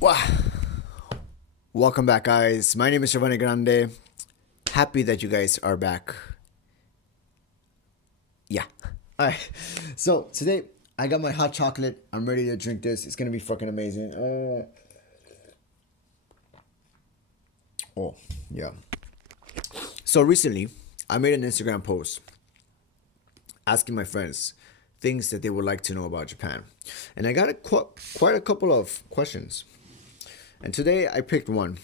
Wow. Welcome back, guys. My name is Giovanni Grande. Happy that you guys are back. Yeah. All right. So today I got my hot chocolate. I'm ready to drink this. It's gonna be fucking amazing. Oh yeah. So recently, I made an Instagram post asking my friends things that they would like to know about Japan, and I got quite a couple of questions. And today I picked one.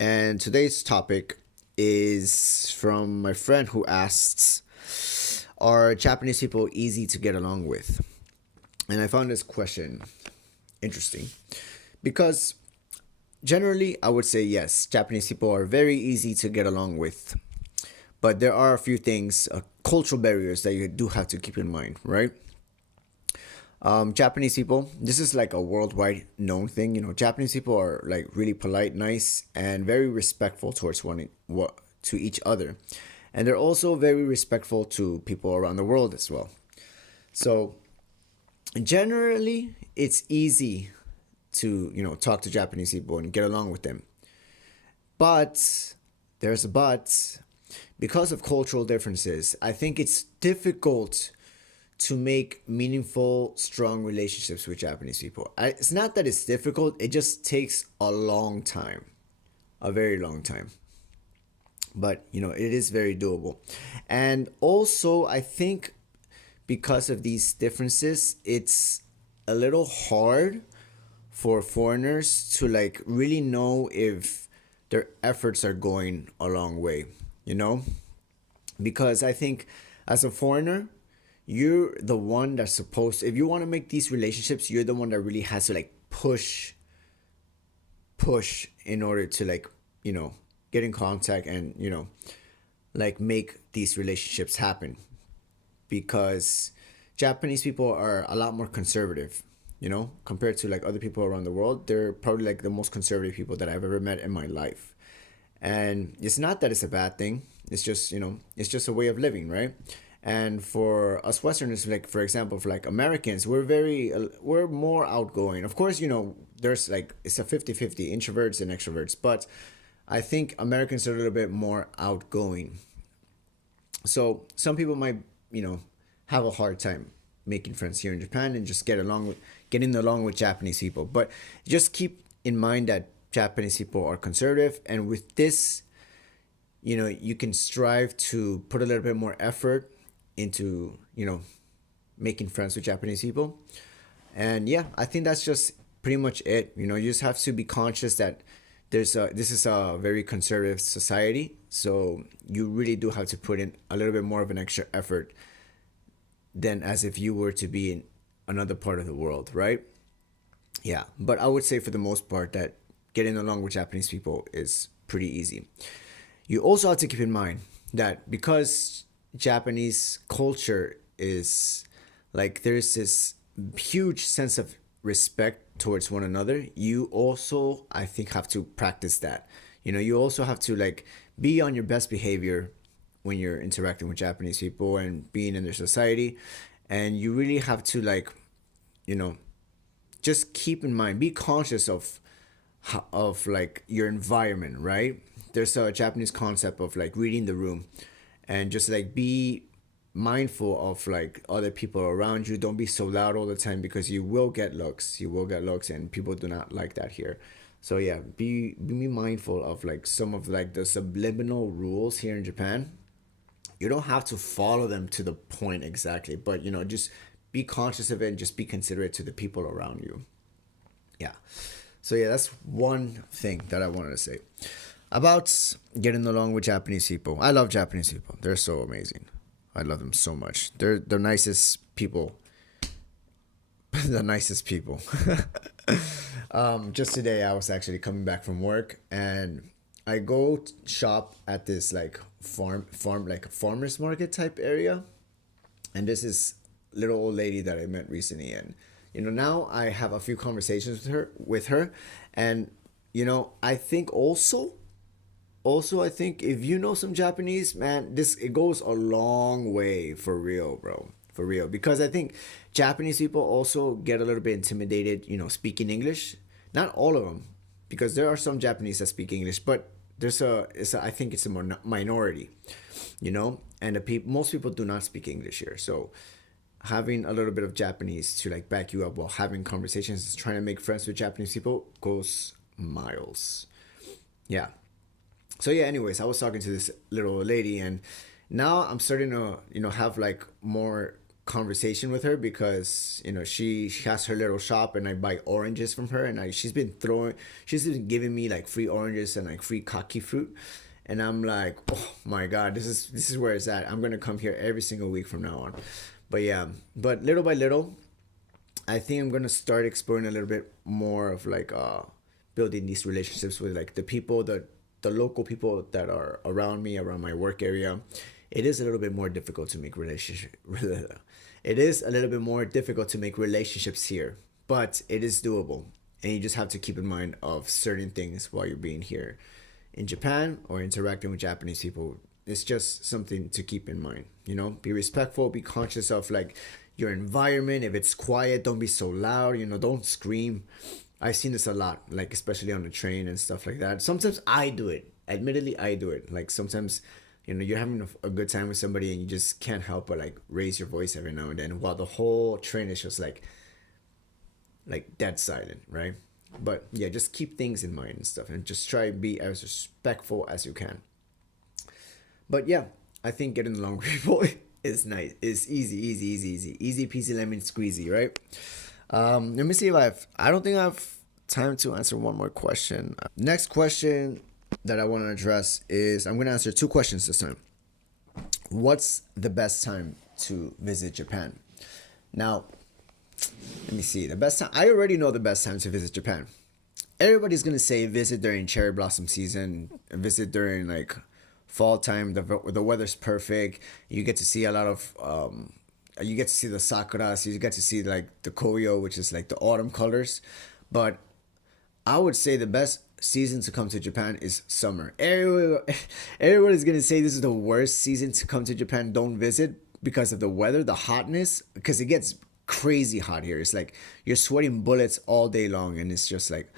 And today's topic is from my friend who asks, are Japanese people easy to get along with? And I found this question interesting because generally I would say yes, Japanese people are very easy to get along with. But there are a few things, cultural barriers that you do have to keep in mind, right? Japanese people, this is like a worldwide known thing. Japanese people are like really polite, nice, and very respectful towards to each other, and they're also very respectful to people around the world as well. So generally, it's easy to talk to Japanese people and get along with them. But there's a but. Because of cultural differences, I think it's difficult to make meaningful, strong relationships with Japanese people. It's not that it's difficult, it just takes a long time, a very long time. But, it is very doable. And also, I think because of these differences, it's a little hard for foreigners to like really know if their efforts are going a long way, you know? Because I think as a foreigner, you're the one that's supposed to, if you want to make these relationships, you're the one that really has to like push in order to like, get in contact and, like make these relationships happen. Because Japanese people are a lot more conservative, compared to like other people around the world. They're probably like the most conservative people that I've ever met in my life. And it's not that it's a bad thing. It's just, it's just a way of living, right? And for us Westerners, like for example, for like Americans, we're more outgoing. Of course, there's like it's a 50-50 introverts and extroverts, but I think Americans are a little bit more outgoing. So some people might, have a hard time making friends here in Japan and just getting along with Japanese people. But just keep in mind that Japanese people are conservative, and with this, you can strive to put a little bit more effort into, making friends with Japanese people. And yeah, I think that's just pretty much it. You just have to be conscious that this is a very conservative society, so you really do have to put in a little bit more of an extra effort than as if you were to be in another part of the world, right? Yeah, but I would say for the most part that getting along with Japanese people is pretty easy. You also have to keep in mind that because Japanese culture is like there's this huge sense of respect towards one another, you also, I think, have to practice that. You also have to like be on your best behavior when you're interacting with Japanese people and being in their society. And you really have to like, you know, just keep in mind, be conscious of like your environment, right? There's a Japanese concept of like reading the room, and just like be mindful of like other people around you. Don't be so loud all the time because you will get looks. You will get looks, and people do not like that here. So yeah, be mindful of like some of like the subliminal rules here in Japan. You don't have to follow them to the point exactly, but just be conscious of it and just be considerate to the people around you. Yeah. So yeah, that's one thing that I wanted to say about getting along with Japanese people. I love Japanese people. They're so amazing. I love them so much. They're the nicest people. The nicest people. Just today, I was actually coming back from work, and I go shop at this like farm like farmers market type area, and this is little old lady that I met recently, and now I have a few conversations with her, and I think also I think if you know some Japanese, man, this it goes a long way for real, bro. For real. Because I think Japanese people also get a little bit intimidated, speaking English, Not all of them, because there are some Japanese that speak English, but I think it's a minority, you know, and most people do not speak English here. So having a little bit of Japanese to like back you up while having conversations, trying to make friends with Japanese people goes miles. Yeah. So yeah, anyways, I was talking to this little lady, and now I'm starting to, have like more conversation with her, because she has her little shop, and I buy oranges from her, and she's been giving me like free oranges and like free kaki fruit, and I'm like, oh my god, this is where it's at. I'm gonna come here every single week from now on. But yeah, but little by little, I think I'm gonna start exploring a little bit more of like building these relationships with like the local people that are around me, around my work area. It is a little bit more difficult to make relationship. It is a little bit more difficult to make relationships here, but it is doable, and you just have to keep in mind of certain things while you're being here in Japan or interacting with Japanese people. It's just something to keep in mind. Be respectful, be conscious of like your environment. If it's quiet, don't be so loud. Don't scream. I've seen this a lot, like especially on the train and stuff like that. Sometimes I do it. Admittedly, I do it. Like sometimes, you're having a good time with somebody, and you just can't help but like raise your voice every now and then, while the whole train is just like dead silent, right? But yeah, just keep things in mind and stuff, and just try to be as respectful as you can. But yeah, I think getting along with people is nice. It's easy peasy lemon squeezy, right? Let me see if I don't think I have time to answer one more question. Next question that I want to address is, I'm going to answer two questions this time. What's the best time to visit Japan? Now, let me see. The best time, I already know the best time to visit Japan. Everybody's going to say visit during cherry blossom season, visit during like fall time. The weather's perfect. You get to see a lot of you get to see the sakuras, you get to see like the koyo, which is like the autumn colors. But I would say the best season to come to Japan is summer. Everyone is gonna say this is the worst season to come to Japan. Don't visit because of the weather, the hotness, because it gets crazy hot here. It's like you're sweating bullets all day long, and it's just like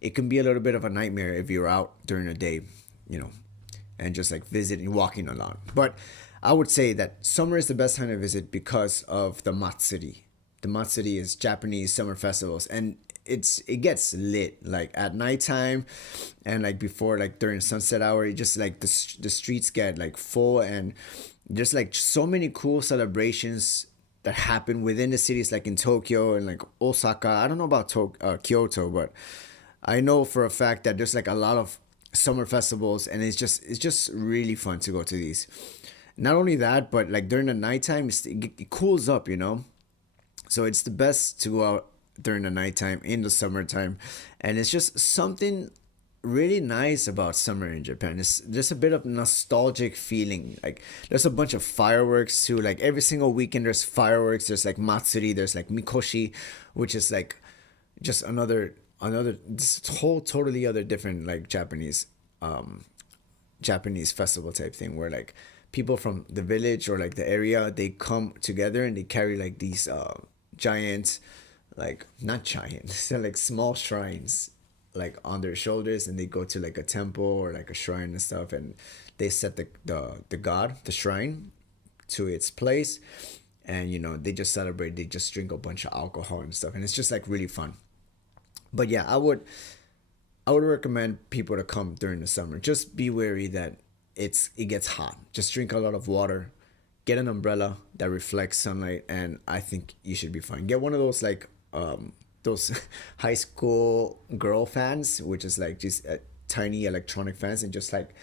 it can be a little bit of a nightmare if you're out during the day, you know, and just like visiting, walking a lot. But I would say that summer is the best time to visit because of the Matsuri. The Matsuri is Japanese summer festivals, and it gets lit like at nighttime, and like before, like during sunset hour. It just like the streets get like full, and just like so many cool celebrations that happen within the cities, like in Tokyo and like Osaka. I don't know about Kyoto, but I know for a fact that there's like a lot of summer festivals, and it's just really fun to go to these. Not only that, but like during the nighttime, it cools up, so it's the best to go out during the nighttime in the summertime, and it's just something really nice about summer in Japan. It's just a bit of nostalgic feeling. Like there's a bunch of fireworks too. Like every single weekend there's fireworks. There's like Matsuri. There's like Mikoshi, which is like just another this whole totally other different like Japanese festival type thing, where like people from the village or like the area, they come together and they carry like these giant, like not giant, so like small shrines like on their shoulders, and they go to like a temple or like a shrine and stuff, and they set the god, the shrine, to its place, and they just celebrate. They just drink a bunch of alcohol and stuff, and it's just like really fun. But yeah, I would recommend people to come during the summer. Just be wary that it gets hot. Just drink a lot of water. Get an umbrella that reflects sunlight, and I think you should be fine. Get one of those like those high school girl fans, which is like just tiny electronic fans, and just like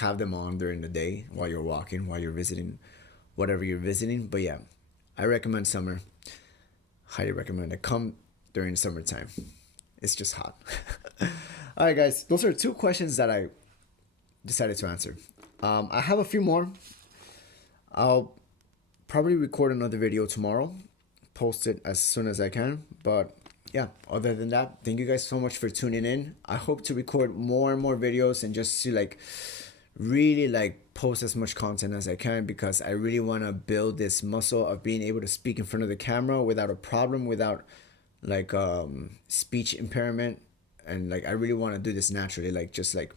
have them on during the day while you're walking, while you're visiting, whatever you're visiting. But yeah, I recommend summer. Highly recommend it. Come during summertime. It's just hot. All right, guys. Those are two questions that I decided to answer. I have a few more. I'll probably record another video tomorrow, post it as soon as I can. But yeah, other than that, thank you guys so much for tuning in. I hope to record more and more videos, and just to like really like post as much content as I can, because I really want to build this muscle of being able to speak in front of the camera without a problem, without like speech impairment, and like I really want to do this naturally, like just like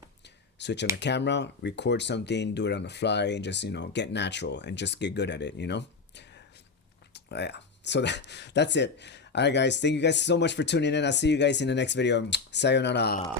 switch on the camera, record something, do it on the fly, and just get natural and just get good at it. Yeah. So that's it. All right, guys. Thank you guys so much for tuning in. I'll see you guys in the next video. Sayonara.